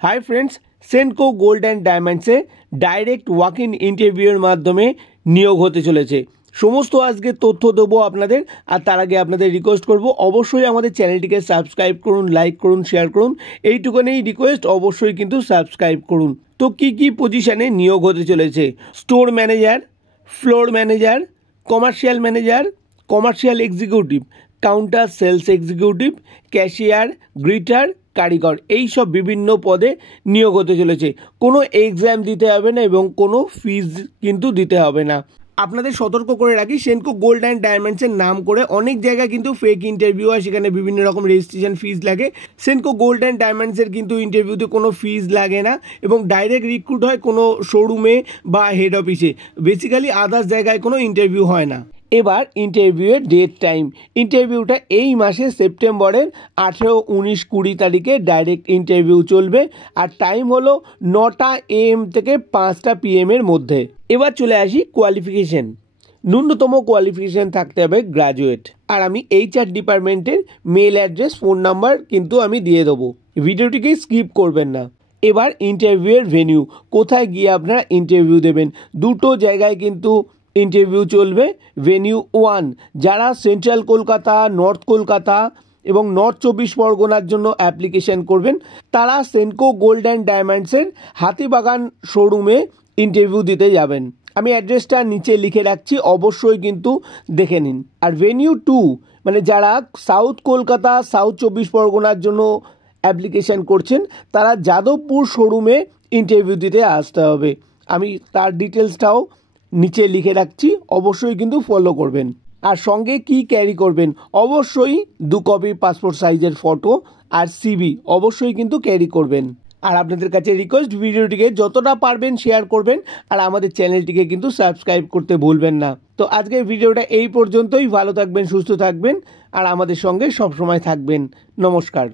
Hi friends, सेनको gold and diamond से direct walk in इंटरव्यूर माध्यमे नियोग होते चलेছে। समस्त आजके तथ्य देबो आपनादेर। और तार आगे आपनादेर रिक्वेस्ट करब अवश्य आमादेर चैनलटिके सबस्क्राइब करुन, लाइक करुन, शेयर करुन। एइटुकुनी रिक्वेस्ट, अवश्य किन्तु सबस्क्राइब करुन। तो की पजिशने नियोग होते चलेছে? Store manager, floor manager, commercial manager, commercial executive, counter sales executive, cashier, greeter, कारिगर, এই সব বিভিন্ন পদে নিয়োগ হতে চলেছে। কোনো এক্সাম দিতে হবে না এবং কোনো ফিজ কিন্তু দিতে হবে না। আপনাদের সতর্ক করে রাখি, সেনকো গোল্ড অ্যান্ড ডায়মন্ডসের নাম করে অনেক জায়গায় কিন্তু ফেক ইন্টারভিউ হয়, সেখানে বিভিন্ন রকম রেজিস্ট্রেশন ফিজ লাগে। সেনকো গোল্ড অ্যান্ড ডায়মন্ডসের কিন্তু ইন্টারভিউতে কোনো ফিজ লাগে না এবং ডাইরেক্ট রিক্রুট হয় কোনো শোরুমে বা হেড অফিসে। বেসিক্যালি আদার্স জায়গায় কোনো ইন্টারভিউ হয় না। এবার ইন্টারভিউয়ের ডেট টাইম, ইন্টারভিউটা এই মাসে সেপ্টেম্বরের 18, 19, 20 তারিখে ডাইরেক্ট ইন্টারভিউ চলবে। আর টাইম হলো 9টা AM থেকে 5টা PM এর মধ্যে। এবার চলে আসি কোয়ালিফিকেশন। ন্যূনতম কোয়ালিফিকেশন থাকতে হবে গ্রাজুয়েট। আর আমি HR ডিপার্টমেন্টের মেল অ্যাড্রেস, ফোন নাম্বার কিন্তু আমি দিয়ে দেবো। ভিডিওটিকে স্কিপ করবেন না। এবার ইন্টারভিউয়ের ভেন্যু, কোথায় গিয়ে আপনারা ইন্টারভিউ দেবেন। দুটো জায়গায় কিন্তু ইন্টারভিউ চলবে। ভেন্যু 1 যারা সেন্ট্রাল কলকাতা, নর্থ কলকাতা এবং নর্থ 24 পরগনার জন্য অ্যাপ্লিকেশন করবেন, তারা সেনকো গোল্ড অ্যান্ড ডায়মন্ডসের হাতিবাগান শোরুমে ইন্টারভিউ দিতে যাবেন। আমি অ্যাড্রেসটা নিচে লিখে রাখছি, অবশ্যই কিন্তু দেখে নিন। আর ভেন্যু 2 মানে যারা সাউথ কলকাতা, সাউথ 24 পরগনার জন্য অ্যাপ্লিকেশন করছেন, তারা যাদবপুর শোরুমে ইন্টারভিউ দিতে আসতে হবে। আমি তার ডিটেলসটাও নিচে লিখে রাখছি, অবশ্যই কিন্তু ফলো করবেন। আর সঙ্গে কি ক্যারি করবেন, অবশ্যই 2 কপি পাসপোর্ট সাইজের ফটো আর CV অবশ্যই কিন্তু ক্যারি করবেন। আর আপনাদের কাছে রিকোয়েস্ট, ভিডিওটিকে যতটা পারবেন শেয়ার করবেন আর আমাদের চ্যানেলটিকে কিন্তু সাবস্ক্রাইব করতে ভুলবেন না। তো আজকের ভিডিওটা এই পর্যন্তই। ভালো থাকবেন, সুস্থ থাকবেন আর আমাদের সঙ্গে সবসময় থাকবেন। নমস্কার।